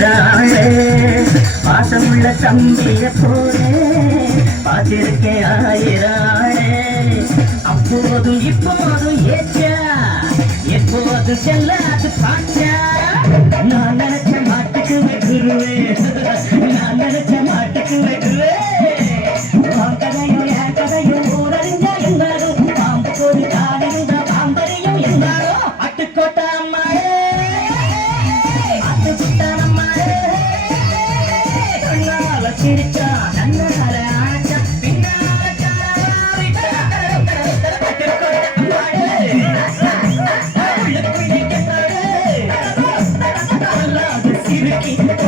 ஆயிராளே பாசமுள்ள தம்பிய போலே பார்த்திருக்கேன் ஆயிராளே அப்போதும் இப்போதும் ஏச்சா எப்போது செல்லாது பாச்சா நான் நினைச்ச மாட்டுக்கு குருவே நான் நினைச்ச மாட்டுக்கு குருவே கதையும் என் கதையும் ஊரறிஞ்சா இருந்தாலும் பாம்பு ஒரு காலையும் பாம்பரையும் இருந்தாலும் அட்டுக்கோட்டை அம்மாளே அட்டுக்குட்டான் அம்மாளே கண்ணால சிரிச்சா நன்னால ஆச்சா பின்னால Keep